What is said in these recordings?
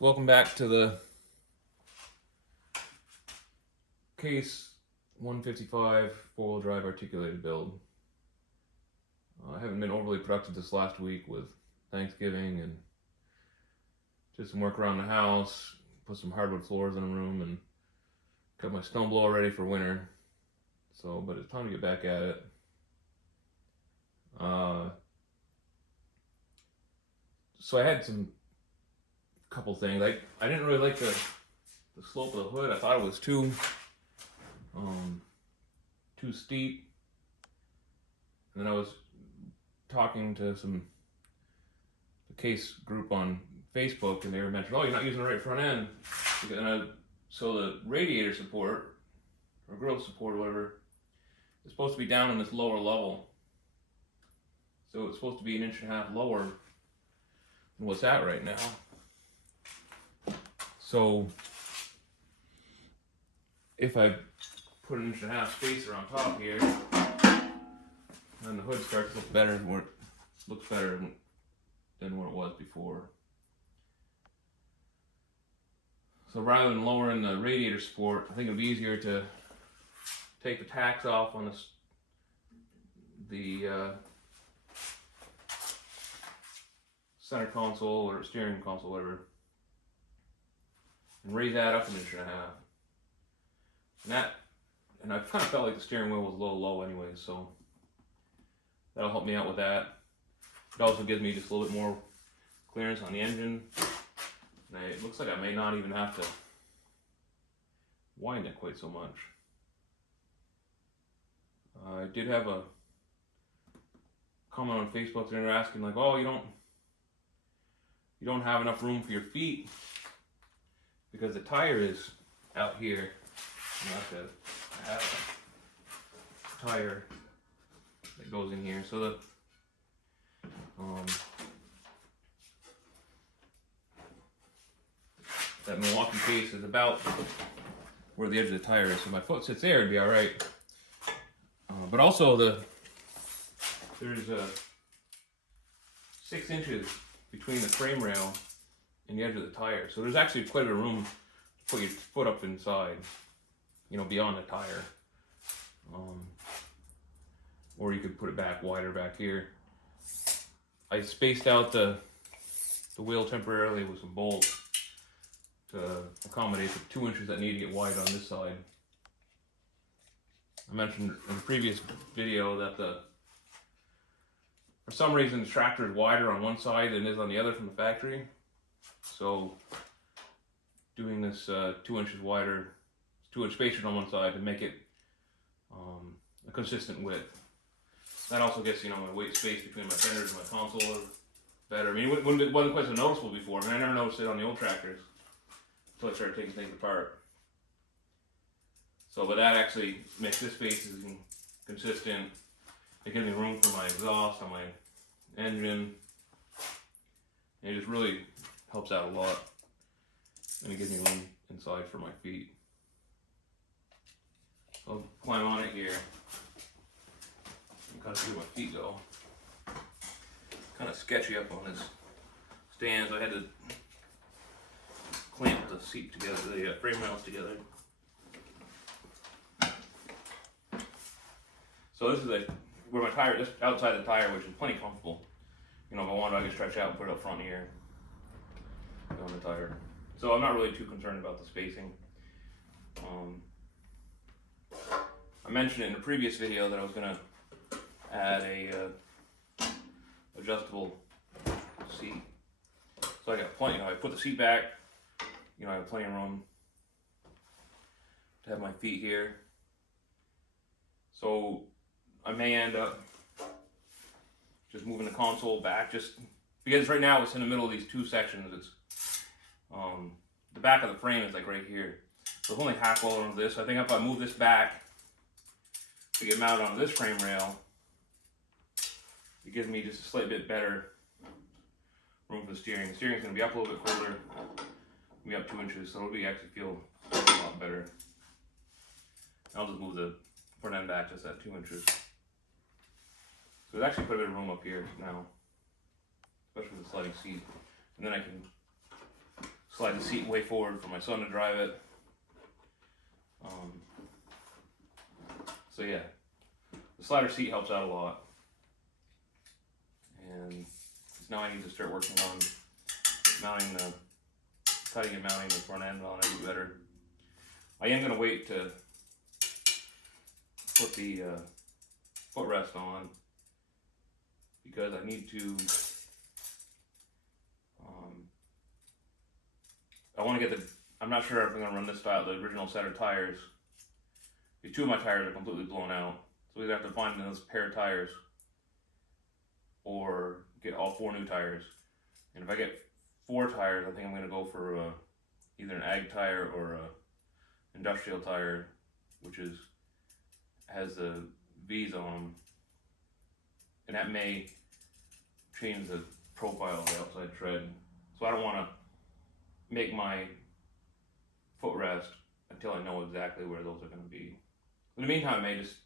Welcome back to the Case 155 four-wheel drive articulated build. I haven't been overly productive this last week with Thanksgiving and just some work around the house, put some hardwood floors in the room, and got my snowblower ready for winter. But it's time to get back at it. So I had couple things. I didn't really like the slope of the hood. I thought it was too steep. And then I was talking to the Case group on Facebook, and they were mentioning, "Oh, you're not using the right front end." So the radiator support or grill support or whatever is supposed to be down in this lower level. So it's supposed to be 1.5 inches lower than what's at right now. So if I put 1.5 inches spacer on top here, then the hood starts to look better, looks better than what it was before. So rather than lowering the radiator support, I think it would be easier to take the tacks off on the center console or steering console, whatever, and raise that up 1.5 inches. And I kind of felt like the steering wheel was a little low anyway, so that'll help me out with that. It also gives me just a little bit more clearance on the engine. And it looks like I may not even have to wind it quite so much. I did have a comment on Facebook that they were asking, like, "Oh, you don't have enough room for your feet because the tire is out here." I have a tire that goes in here, so that Milwaukee case is about where the edge of the tire is, so my foot sits there, it'd be all right. But also there's 6 inches between the frame rail and the edge of the tire, so there's actually quite a bit of room to put your foot up inside, beyond the tire. Or you could put it back wider back here. I spaced out the wheel temporarily with some bolts to accommodate the 2 inches that need to get wide on this side. I mentioned in the previous video that for some reason the tractor is wider on one side than it is on the other from the factory. So doing this 2 inches wider, 2-inch spacers on one side to make it a consistent width. That also gets my weight space between my fenders and my console better. I mean, it wasn't quite so noticeable before. I mean, I never noticed it on the old tractors until I started taking things apart. But that actually makes this space consistent. It gives me room for my exhaust on my engine. And it just really helps out a lot. And it gives me room inside for my feet. So I'll climb on it here. And kind of see where my feet go. Kind of sketchy up on this stand, so I had to clamp the seat together, the frame rails together. So this is where my tire, just outside the tire, which is plenty comfortable. If I wanted, I could stretch out and put it up front here on the tire. So I'm not really too concerned about the spacing. I mentioned it in a previous video that I was going to add a adjustable seat. So I got plenty. I put the seat back. I have plenty of room to have my feet here. So I may end up just moving the console back, just because right now it's in the middle of these two sections. It's the back of the frame is like right here. So it's only half load on this. So I think if I move this back to get mounted on this frame rail, it gives me just a slight bit better room for the steering. The steering's going to be up a little bit colder, be up 2 inches, so it'll actually feel a lot better. I'll just move the front end back just at 2 inches. So there's actually quite a bit of room up here now, especially with the sliding seat. And then I can slide the seat way forward for my son to drive it. So yeah, the slider seat helps out a lot. And now I need to start working on mounting the, cutting and mounting the front end on it a bit better. I am going to wait to put the footrest on because I need to, I want to get the, I'm not sure if I'm going to run this style, the original set of tires. These two of my tires are completely blown out. So we either have to find another pair of tires or get all 4 new tires. And if I get 4 tires, I think I'm going to go for either an ag tire or a industrial tire, which has the V's on them, and that may change the profile of the outside tread. So I don't want to make my footrest until I know exactly where those are going to be. In the meantime, I may just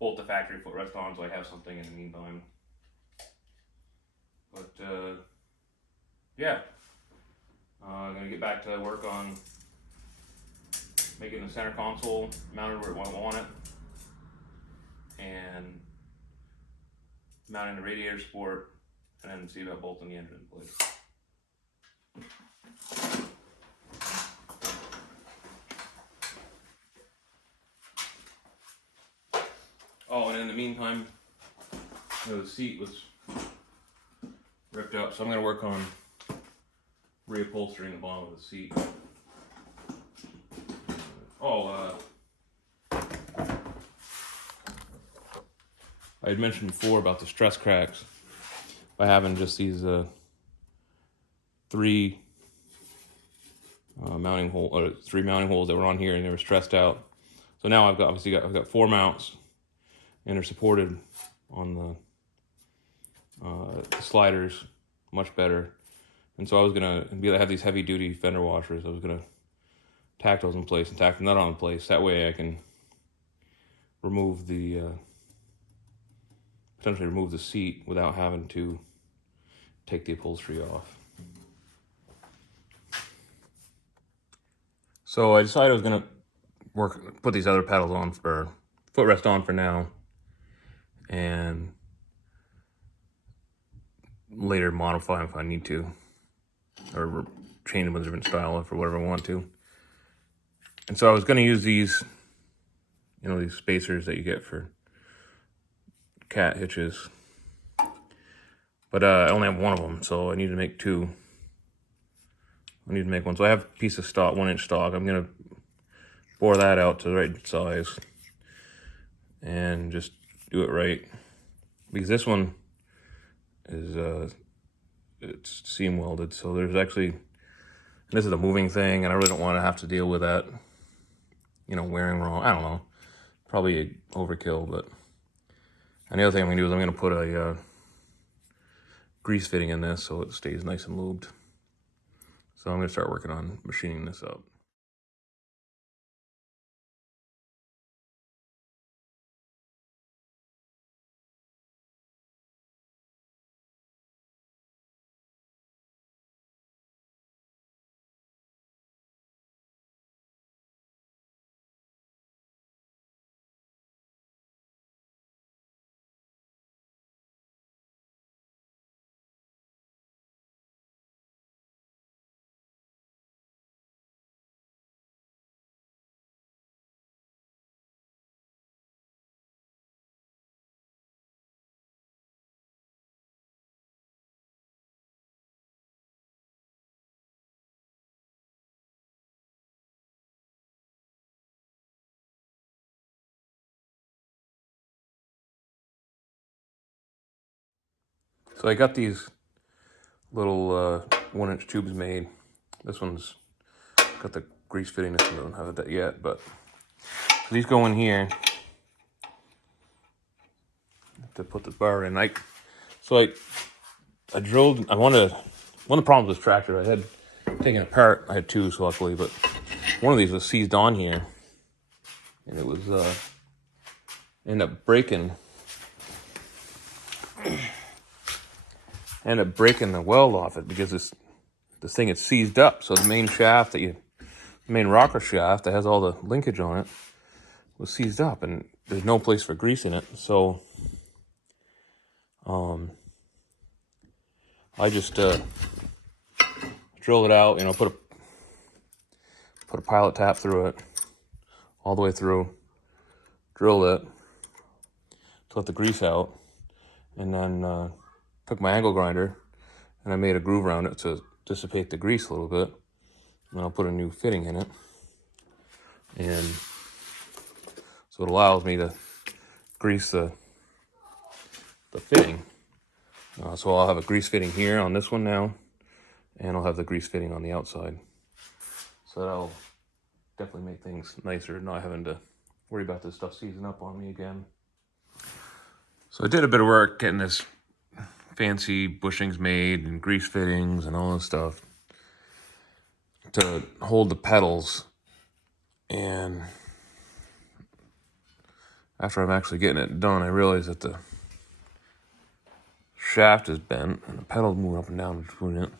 bolt the factory footrest on so I have something in the meantime. But yeah, I'm going to get back to work on making the center console mounted where I want it, and mounting the radiator support, and then see about bolting the engine in place. Oh, and in the meantime, the seat was ripped up, so I'm going to work on reupholstering the bottom of the seat. I had mentioned before about the stress cracks by having just these 3 mounting holes that were on here and they were stressed out. So now I've got 4 mounts and they're supported on the sliders much better. And so I was gonna have these heavy duty fender washers. I was gonna tack those in place and tack the nut on place. That way I can remove the potentially remove the seat without having to take the upholstery off. So I decided I was gonna put these other pedals on for footrest on for now, and later modify them if I need to, or change them with a different style for whatever I want to. And so I was going to use these, these spacers that you get for cat hitches, but I only have one of them, so I need to make 2. I need to make one. So I have a piece of stock, 1-inch stock. I'm going to bore that out to the right size and just do it right, because this one is it's seam welded, so there's actually, this is a moving thing and I really don't want to have to deal with that, wearing wrong. I don't know, probably overkill. But and the other thing I'm gonna do is I'm gonna put a grease fitting in this so it stays nice and lubed. So I'm gonna start working on machining this up. So I got these little 1-inch tubes made. This one's got the grease fitting. This one doesn't have that yet, but these go in here to put the bar in. I drilled. One of the problems with this tractor, I had taken it apart. I had 2, so luckily, but one of these was seized on here, and it was ended up breaking. Ended up breaking the weld off it because the this thing is seized up. So the main shaft the main rocker shaft that has all the linkage on it was seized up, and there's no place for grease in it. So I just drilled it out, put a pilot tap through it all the way through, drilled it to let the grease out, and then took my angle grinder and I made a groove around it to dissipate the grease a little bit. And I'll put a new fitting in it, and so it allows me to grease the fitting. So I'll have a grease fitting here on this one now, and I'll have the grease fitting on the outside. So that'll definitely make things nicer, not having to worry about this stuff seizing up on me again. So I did a bit of work getting this fancy bushings made and grease fittings and all this stuff to hold the pedals. And after I'm actually getting it done, I realized that the shaft is bent and the pedals moving up and down between it.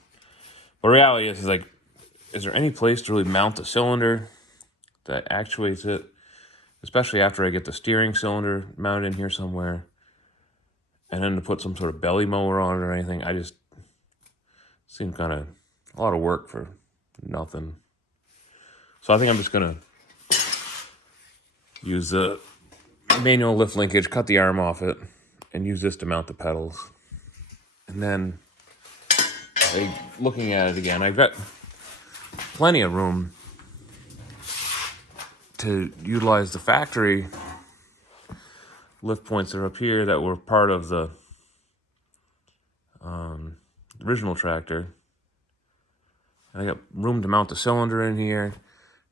But reality is like, is there any place to really mount the cylinder that actuates it? Especially after I get the steering cylinder mounted in here somewhere, and then to put some sort of belly mower on it or anything, I just seemed kind of a lot of work for nothing. So I think I'm just gonna use the manual lift linkage, cut the arm off it, and use this to mount the pedals. And then, looking at it again, I've got plenty of room to utilize the factory lift points that are up here that were part of the original tractor. And I got room to mount the cylinder in here,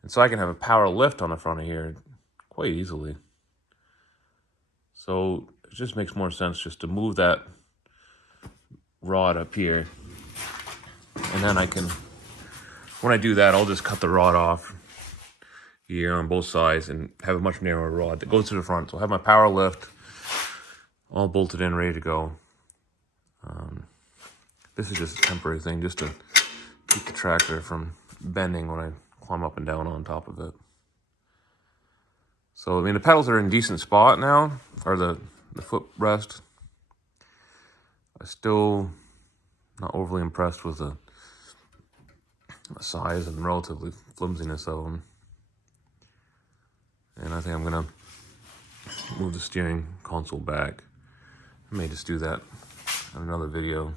and so I can have a power lift on the front of here quite easily. So it just makes more sense just to move that rod up here, and then I can, when I do that, I'll just cut the rod off here on both sides and have a much narrower rod that goes to the front. So I'll have my power lift all bolted in, ready to go. This is just a temporary thing, just to keep the tractor from bending when I climb up and down on top of it. So, I mean, the pedals are in a decent spot now, or the footrest. I'm still not overly impressed with the size and relatively flimsiness of them. And I think I'm gonna move the steering console back. I may just do that in another video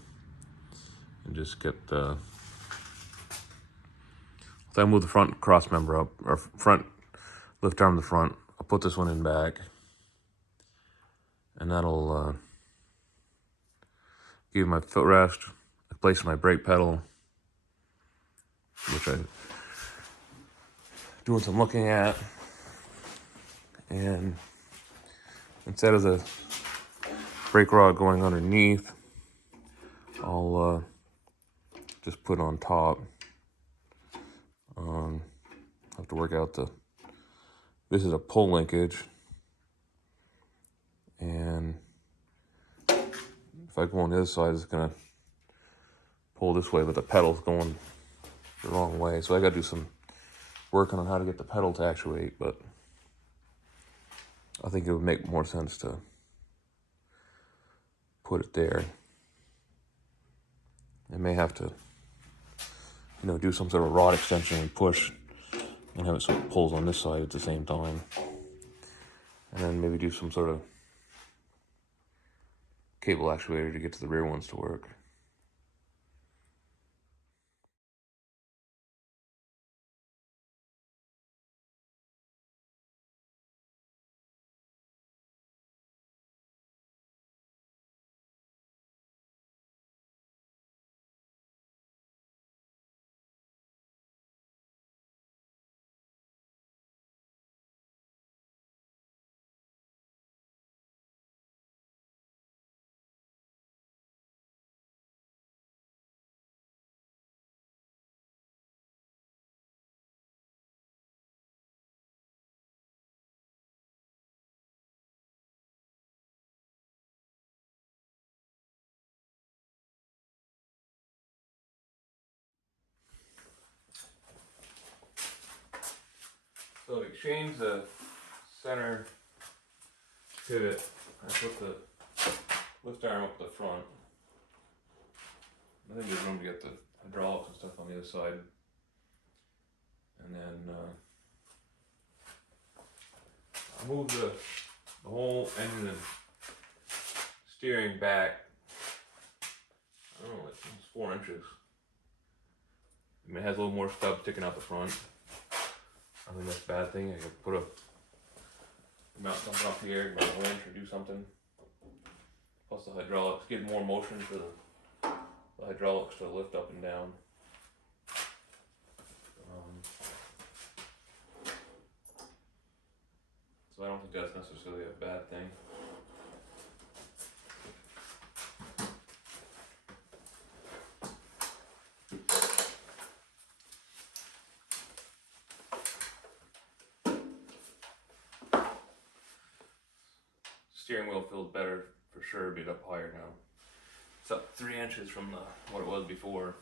and just get the, so I move the front cross member up, or front lift arm to the front. I'll put this one in back, and that'll give my footrest, a place for my brake pedal, which I'm doing some looking at. And instead of the brake rod going underneath, I'll just put on top. Have to work out this is a pull linkage, and if I go on the other side, it's gonna pull this way, but the pedal's going the wrong way. So I gotta do some working on how to get the pedal to actuate, but I think it would make more sense to put it there. I may have to, do some sort of rod extension and push and have it so it pulls on this side at the same time. And then maybe do some sort of cable actuator to get to the rear ones to work. So to change the center pivot, I put the lift arm up the front. I think there's room to get the hydraulics and stuff on the other side. And then I move the whole engine and steering back, I don't know, like almost 4 inches. I mean, it has a little more stub sticking out the front. I think that's a bad thing. I could put a mount something up here, by the winch, or do something. Plus the hydraulics, give more motion for the hydraulics to lift up and down. So I don't think that's necessarily a bad thing. Steering wheel feels better for sure, beat up higher now. It's up 3 inches from what it was before.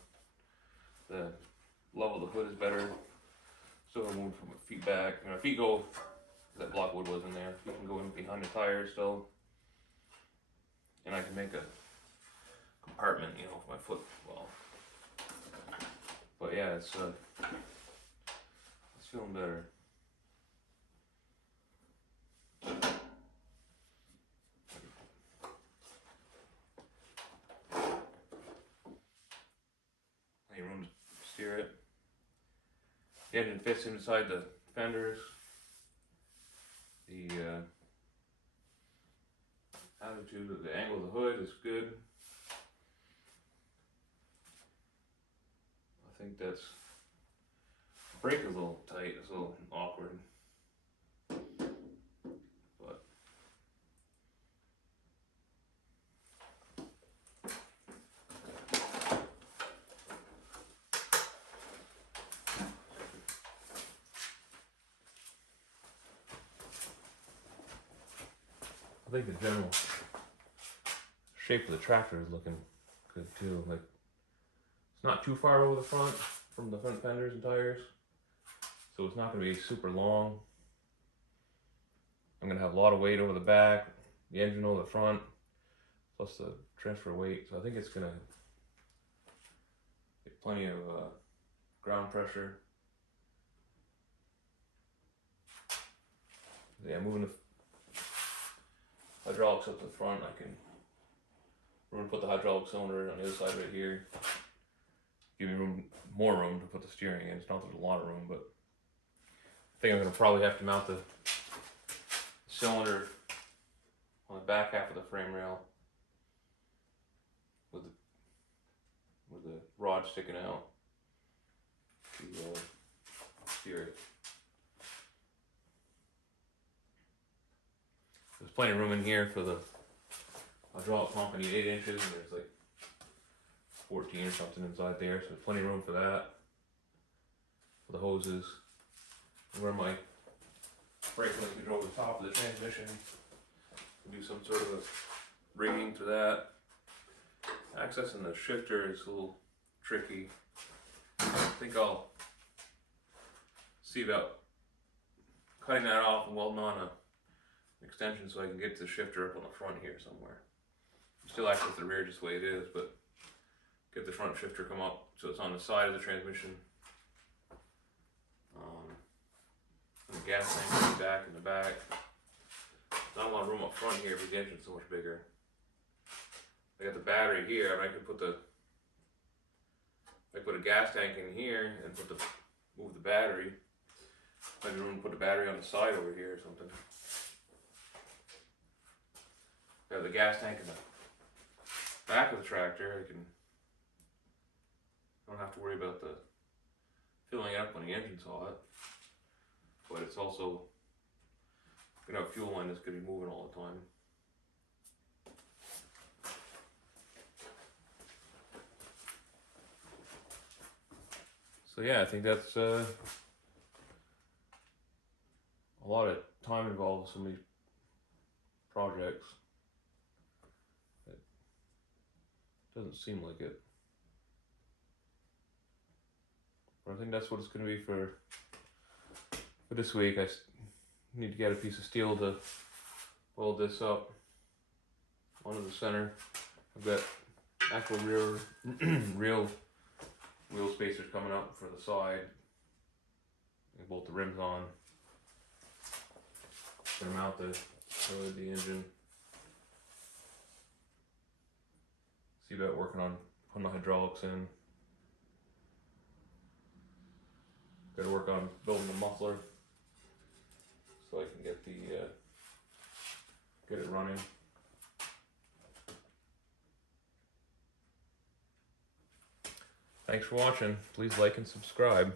The level of the hood is better. Still gonna move from my feet back. My feet go, that block wood was in there. Feet can go in behind the tires still. And I can make a compartment, you know, for my foot well. But yeah, it's feeling better. Room to steer it. The engine fits inside the fenders. The attitude of the angle of the hood is good. I think that's brake is a little tight, it's a little awkward. But I think the general shape of the tractor is looking good too. Like, it's not too far over the front from the front fenders and tires, so it's not going to be super long. I'm going to have a lot of weight over the back, the engine over the front, plus the transfer weight. So I think it's going to get plenty of ground pressure. Yeah, moving the hydraulics up to the front, I can put the hydraulic cylinder on the other side right here. Give me more room to put the steering in. It's not that there's a lot of room, but I think I'm going to probably have to mount the cylinder on the back half of the frame rail with the rod sticking out to steer it. There's plenty of room in here for the hydraulic pump. I need 8 inches, and there's like 14 or something inside there, so there's plenty of room for that. For the hoses. Where my brake link is over the top of the transmission. Do some sort of a rigging to that. Accessing the shifter is a little tricky. I think I'll see about cutting that off and welding on a extension so I can get the shifter up on the front here somewhere. Still access the rear just the way it is, but get the front shifter come up so it's on the side of the transmission. And the gas tank will be back in the back. Not a lot of room up front here because the engine's so much bigger. I got the battery here. I mean, I could put a gas tank in here and move the battery. Maybe room to put the battery on the side over here or something. Got the gas tank in the back of the tractor. I don't have to worry about the filling it up when the engine's hot. But it's also gonna have a fuel line that's gonna be moving all the time. So yeah, I think that's a lot of time involved with some of these projects. It doesn't seem like it. But I think that's what it's going to be for But this week I need to get a piece of steel to weld this up onto the center. I've got actual real wheel spacers coming up for the side. And bolt the rims on. Gonna mount the hood, the engine. See about working on putting the hydraulics in. Gotta work on building the muffler so I can get it running. Thanks for watching. Please like and subscribe.